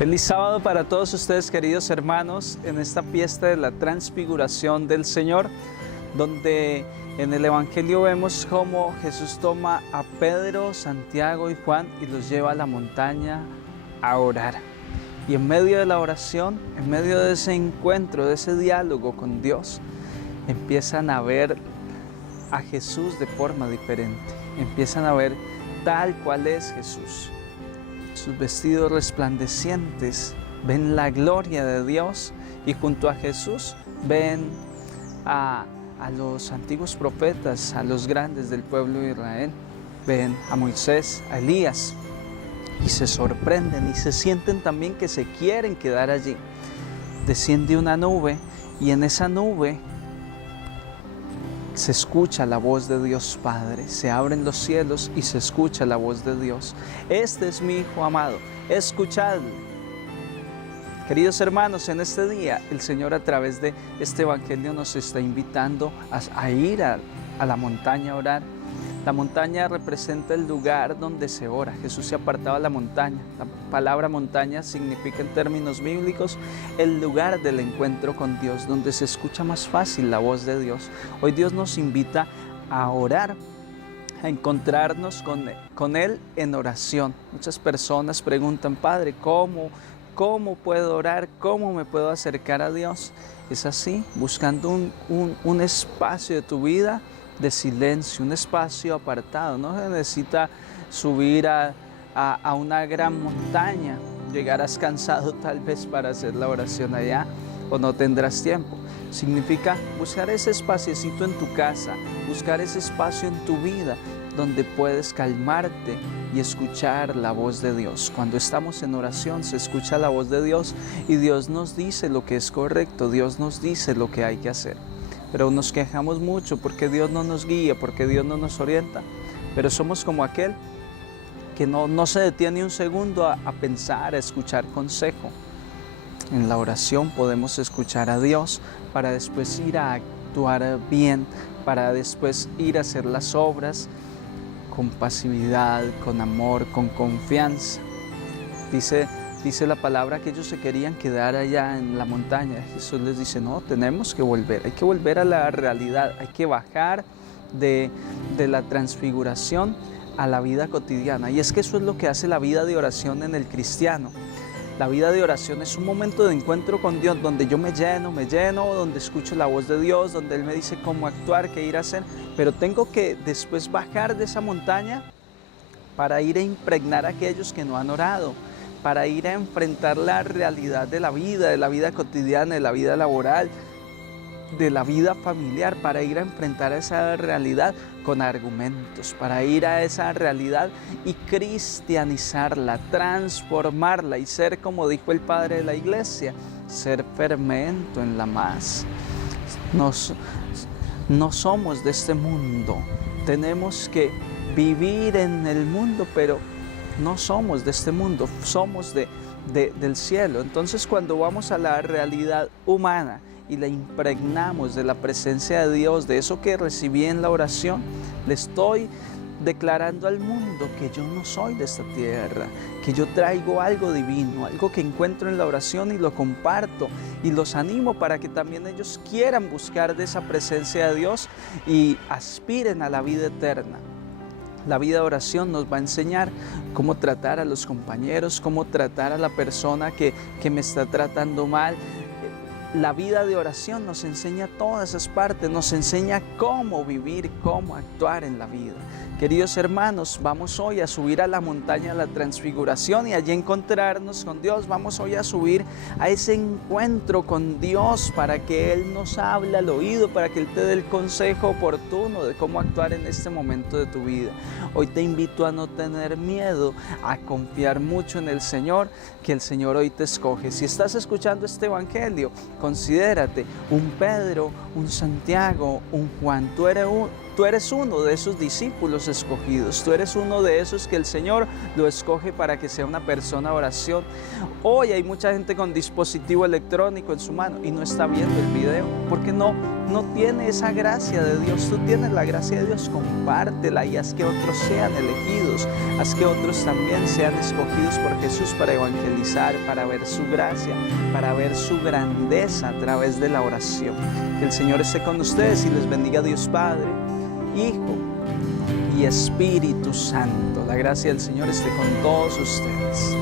Feliz sábado para todos ustedes, queridos hermanos, en esta fiesta de la transfiguración del Señor, donde en el Evangelio vemos cómo Jesús toma a Pedro, Santiago y Juan y los lleva a la montaña a orar. Y en medio de la oración, en medio de ese encuentro, de ese diálogo con Dios, empiezan a ver a Jesús de forma diferente. Empiezan a ver tal cual es Jesús. Sus vestidos resplandecientes, ven la gloria de Dios, y junto a Jesús ven a los antiguos profetas, a los grandes del pueblo de Israel, ven a Moisés, a Elías, y se sorprenden y se sienten también que se quieren quedar allí. Desciende una nube y en esa nube se escucha la voz de Dios Padre, se abren los cielos y se escucha la voz de Dios. Este es mi Hijo amado, escuchadlo. Queridos hermanos, en este día el Señor a través de este Evangelio nos está invitando a ir a la montaña a orar. La montaña representa el lugar donde se ora. Jesús se apartaba a la montaña. La palabra montaña significa en términos bíblicos el lugar del encuentro con Dios, donde se escucha más fácil la voz de Dios. Hoy Dios nos invita a orar, a encontrarnos con Él en oración. Muchas personas preguntan: Padre, ¿cómo puedo orar? ¿Cómo me puedo acercar a Dios? Es así, buscando un espacio de tu vida de silencio, un espacio apartado. No se necesita subir a una gran montaña. Llegarás cansado tal vez para hacer la oración allá, o no tendrás tiempo. Significa buscar ese espaciecito en tu casa, buscar ese espacio en tu vida donde puedes calmarte y escuchar la voz de Dios. Cuando estamos en oración se escucha la voz de Dios y Dios nos dice lo que es correcto, Dios nos dice lo que hay que hacer. Pero nos quejamos mucho porque Dios no nos guía, porque Dios no nos orienta. Pero somos como aquel que no se detiene un segundo a pensar, a escuchar consejo. En la oración podemos escuchar a Dios para después ir a actuar bien, para después ir a hacer las obras con pasividad, con amor, con confianza. Dice la palabra que ellos se querían quedar allá en la montaña. Jesús les dice: no, tenemos que volver, hay que volver a la realidad, hay que bajar de la transfiguración a la vida cotidiana. Y es que eso es lo que hace la vida de oración en el cristiano. La vida de oración es un momento de encuentro con Dios, donde yo me lleno, donde escucho la voz de Dios, donde Él me dice cómo actuar, qué ir a hacer, pero tengo que después bajar de esa montaña para ir a impregnar a aquellos que no han orado, para ir a enfrentar la realidad de la vida cotidiana, de la vida laboral, de la vida familiar, para ir a enfrentar esa realidad con argumentos, para ir a esa realidad y cristianizarla, transformarla y ser, como dijo el padre de la iglesia, ser fermento en la masa. No somos de este mundo, tenemos que vivir en el mundo, pero no somos de este mundo, somos del cielo. Entonces, cuando vamos a la realidad humana y la impregnamos de la presencia de Dios, de eso que recibí en la oración, le estoy declarando al mundo que yo no soy de esta tierra, que yo traigo algo divino, algo que encuentro en la oración y lo comparto y los animo para que también ellos quieran buscar de esa presencia de Dios y aspiren a la vida eterna. La vida de oración nos va a enseñar cómo tratar a los compañeros, cómo tratar a la persona que me está tratando mal. La vida de oración nos enseña todas esas partes, nos enseña cómo vivir, cómo actuar en la vida. Queridos hermanos, vamos hoy a subir a la montaña de la transfiguración y allí encontrarnos con Dios. Vamos hoy a subir a ese encuentro con Dios para que Él nos hable al oído, para que Él te dé el consejo oportuno de cómo actuar en este momento de tu vida. Hoy te invito a no tener miedo, a confiar mucho en el Señor, que el Señor hoy te escoge. Si estás escuchando este Evangelio, considérate un Pedro, un Santiago, un Juan. Tú tú eres uno de esos discípulos escogidos, tú eres uno de esos que el Señor lo escoge para que sea una persona de oración. Hoy hay mucha gente con dispositivo electrónico en su mano y no está viendo el video, porque no tiene esa gracia de Dios. Tú tienes la gracia de Dios, compártela y haz que otros sean elegidos, haz que otros también sean escogidos por Jesús para evangelizar, para ver su gracia, para ver su grandeza a través de la oración. Que el Señor esté con ustedes y les bendiga Dios Padre, Hijo y Espíritu Santo. La gracia del Señor esté con todos ustedes.